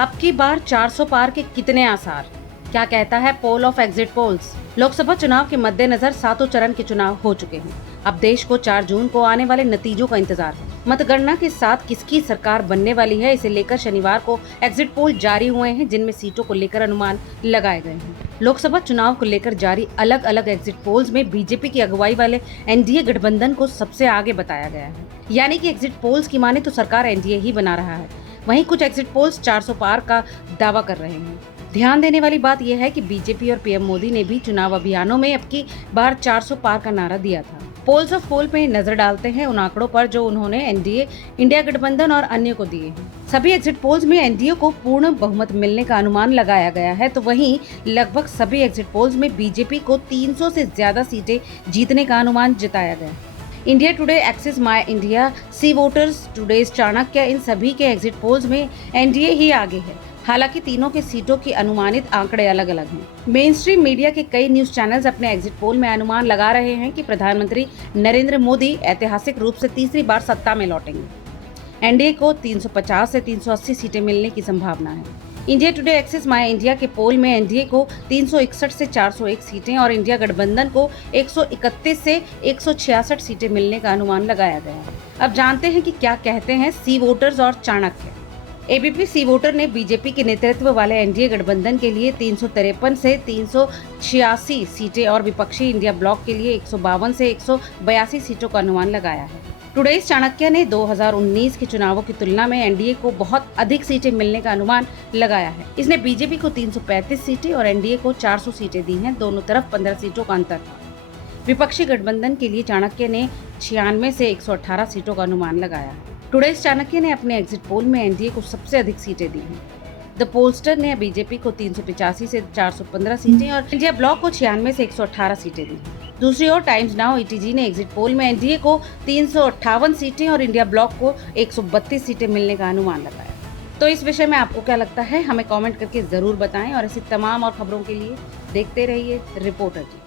अब की बार 400 पार के कितने आसार? क्या कहता है poll of exit polls? Lok Sabha के मद्देनजर सातों चरण के चुनाव हो चुके हैं। अब देश को 4 जून को आने वाले नतीजों का इंतजार है। मतगणना के साथ किसकी सरकार बनने वाली है, इसे लेकर शनिवार को एग्जिट पोल जारी हुए हैं, जिनमें सीटों को लेकर अनुमान लगाए गए हैं। लोकसभा चुनाव को लेकर जारी अलग अलग एग्जिट पोल्स में बीजेपी की अगुवाई वाले एनडीए गठबंधन को सबसे आगे बताया गया है। यानी कि एग्जिट पोल्स की माने तो सरकार एनडीए ही बना रहा है। वहीं कुछ एग्जिट पोल्स 400 पार का दावा कर रहे हैं। ध्यान देने वाली बात यह है कि बीजेपी और पीएम मोदी ने भी चुनाव अभियानों में अब की बार 400 पार का नारा दिया था। पोल्स ऑफ पोल में नजर डालते हैं उन आंकड़ों पर जो उन्होंने एनडीए, इंडिया गठबंधन और अन्य को दिए हैं। सभी एग्जिट पोल्स में एनडीए को पूर्ण बहुमत मिलने का अनुमान लगाया गया है, तो वहीं लगभग सभी एग्जिट पोल्स में बीजेपी को 300 से ज्यादा सीटें जीतने का अनुमान जताया गया है। India Today, Axis My India, C voters, today's Chanakya, इन सभी के एग्जिट पोल्स में एनडीए ही आगे है। हालांकि तीनों के सीटों की अनुमानित आंकड़े अलग अलग हैं। मेन स्ट्रीम मीडिया के कई न्यूज चैनल्स अपने एग्जिट पोल में अनुमान लगा रहे हैं कि प्रधानमंत्री नरेंद्र मोदी ऐतिहासिक रूप से तीसरी बार सत्ता में लौटेंगे। एनडीए को 350 से 380 सीटें मिलने की संभावना है। India Today, Axis My India के पोल में एनडीए को 361 से 401 सीटें और इंडिया गठबंधन को 131 से 166 सीटें मिलने का अनुमान लगाया गया है। अब जानते हैं कि क्या कहते हैं सी वोटर्स और चाणक्य। एबीपी सी वोटर ने बीजेपी के नेतृत्व वाले एनडीए गठबंधन के लिए 353 से 386 सीटें और विपक्षी इंडिया ब्लॉक के लिए 152 से 182 सीटों का अनुमान लगाया है। टुडेज चाणक्य ने 2019 के चुनावों की तुलना में एनडीए को बहुत अधिक सीटें मिलने का अनुमान लगाया है। इसने बीजेपी को 335 सीटें और एनडीए को 400 सीटें दी हैं। दोनों तरफ 15 सीटों का अंतर है। विपक्षी गठबंधन के लिए चाणक्य ने 96 से 118 सीटों का अनुमान लगाया है। टुडेज चाणक्य ने अपने एग्जिट पोल में एनडीए को सबसे अधिक सीटें दी हैं। द पोलस्टर ने बीजेपी को 385 से 415 सीटें और इंडिया ब्लॉक को 96 से 118 सीटें दी। दूसरी ओर टाइम्स नाउ ईटीजी ने एग्जिट पोल में एनडीए को 358 सीटें और इंडिया ब्लॉक को 132 सीटें मिलने का अनुमान लगाया। तो इस विषय में आपको क्या लगता है, हमें कमेंट करके जरूर बताएं और ऐसी तमाम और खबरों के लिए देखते रहिए रिपोर्टर जी।